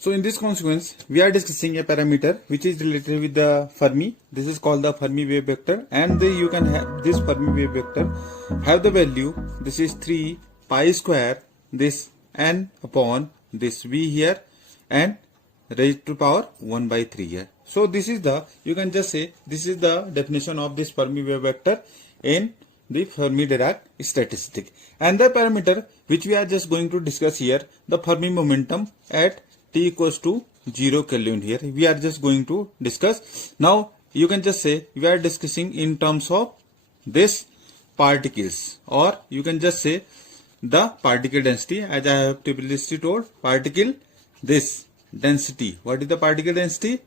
So in this consequence, we are discussing a parameter which is related with the Fermi. This is called the Fermi wave vector, and you can have this Fermi wave vector have the value. This is 3 pi square this n upon this v here and raised to power 1 by 3 here. So this is the, you can just say this is the definition of this Fermi wave vector in the Fermi Dirac statistic. And the parameter which we are just going to discuss here, the Fermi momentum at t equals to 0 Kelvin here. We are just going to discuss. Now you can just say we are discussing in terms of this particles, or you can just say the particle density, as I have previously told, particle this density. What is the particle density?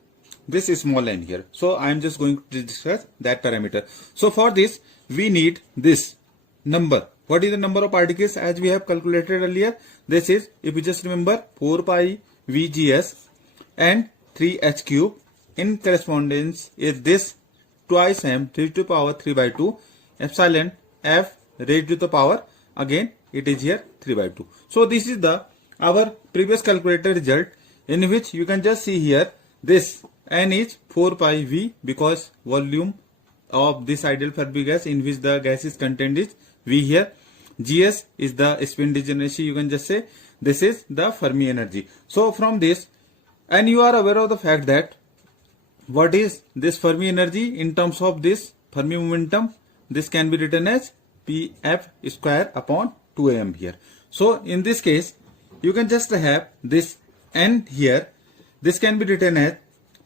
This is small n here. So I am just going to discuss that parameter. So for this we need this number. What is the number of particles as we have calculated earlier? This is, if you just remember, 4 pi VGS and 3h cube. In correspondence is this twice m raised to the power 3 by 2 epsilon f raised to the power, again it is here 3 by 2. So this is the our previous calculated result, in which you can just see here this n is 4 pi v because volume of this ideal Fermi gas in which the gas is contained is v here. Gs is the spin degeneracy, you can just say this is the Fermi energy. So from this, and you are aware of the fact that what is this Fermi energy in terms of this Fermi momentum, this can be written as Pf square upon 2am here. So in this case you can just have this n here, this can be written as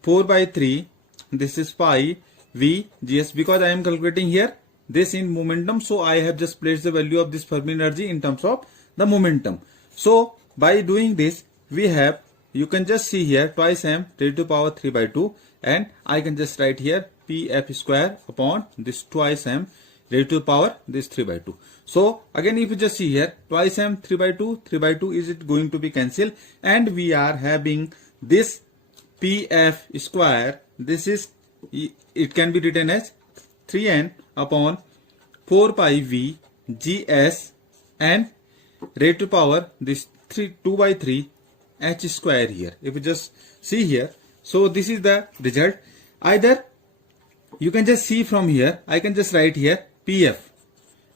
4 by 3, this is pi v gs, because I am calculating here this in momentum, so I have just placed the value of this Fermi energy in terms of the momentum. So by doing this we have, you can just see here twice m raised to the power 3 by 2, and I can just write here Pf square upon this twice m raised to the power this 3 by 2. So again if you just see here twice m 3 by 2, 3 by 2 is it going to be cancelled, and we are having this Pf square, this is, it can be written as 3n upon 4 pi v gs and raised to power this 2 by 3 h square here. If you just see here, so this is the result. Either you can just see from here, I can just write here Pf,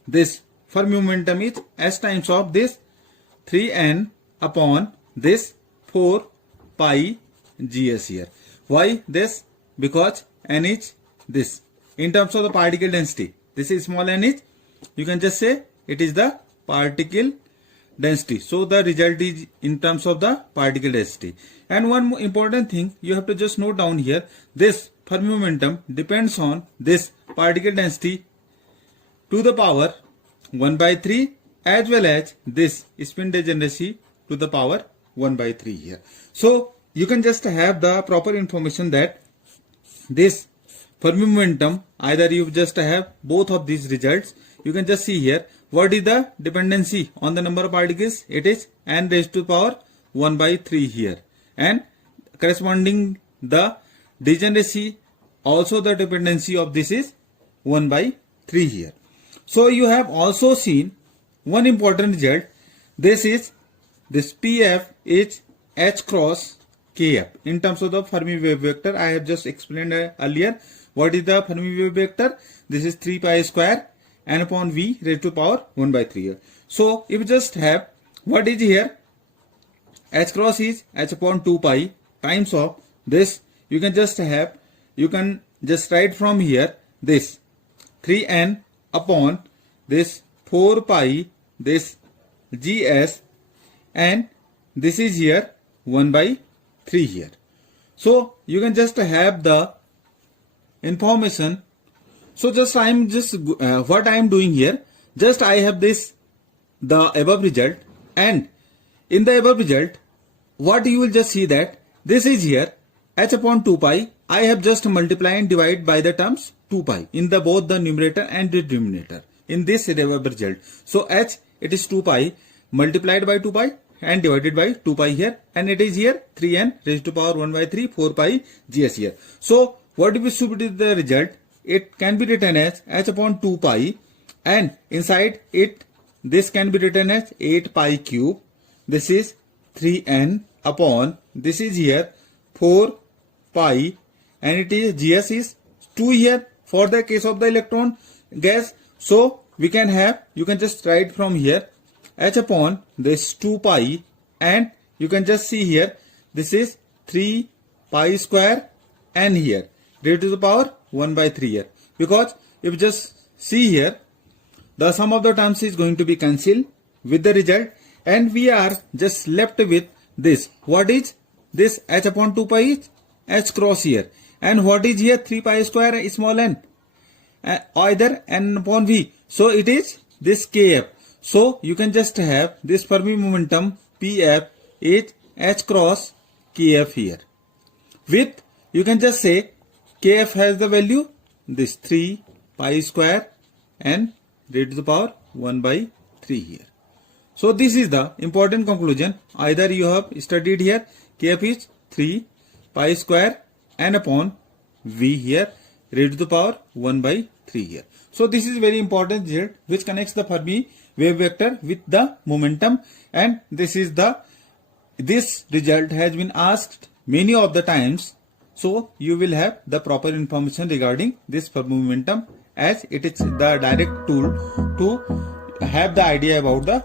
this Fermi momentum is s times of this 3n upon this 4 pi gs here. Why this? Because n is this. In terms of the particle density, this is small n is, you can just say it is the particle density. So the result is in terms of the particle density. And one more important thing you have to just note down here, this Fermi momentum depends on this particle density to the power 1 by 3 as well as this spin degeneracy to the power 1 by 3 here. So you can just have the proper information that this Fermi momentum, either you just have both of these results. You can just see here what is the dependency on the number of particles, it is n raised to the power 1 by 3 here, and corresponding the degeneracy, also the dependency of this is 1 by 3 here. So you have also seen one important result, this is this Pf is h cross kf. In terms of the Fermi wave vector, I have just explained earlier what is the Fermi wave vector. This is 3 pi square n upon v raised to power 1 by 3 here. So if you just have what is here, h cross is h upon 2 pi times of this, you can just have, you can just write from here this 3n upon this 4 pi this gs, and this is here 1 by 3 here. So you can just have the information. So just I am just what I am doing here, just I have this the above result, and in the above result what you will just see that this is here h upon 2 pi, I have just multiply and divide by the terms 2 pi in the both the numerator and the denominator in this above result. So h, it is 2 pi multiplied by 2 pi and divided by 2 pi here, and it is here 3n raised to power 1 by 3 4 pi gs here. So what should be the result? It can be written as h upon 2 pi, and inside it this can be written as 8 pi cube. This is 3n upon this is here 4 pi and it is GS is 2 here for the case of the electron gas. So we can have, you can just write from here h upon this 2 pi and you can just see here this is 3 pi square and here raised to the power 1 by 3 here, because if you just see here the sum of the terms is going to be cancelled with the result and we are just left with this. What is this? H upon 2 pi is h cross here, and what is here 3 pi square small n, either n upon v, so it is this kf. So you can just have this Fermi momentum pf is h cross kf here, with you can just say kf has the value this 3 pi square and raised to the power 1 by 3 here. So this is the important conclusion. Either you have studied here kf is 3 pi square and upon v here raised to the power 1 by 3 here. So this is very important result which connects the Fermi wave vector with the momentum, and this result has been asked many of the times. So you will have the proper information regarding this Fermi momentum, as it is the direct tool to have the idea about the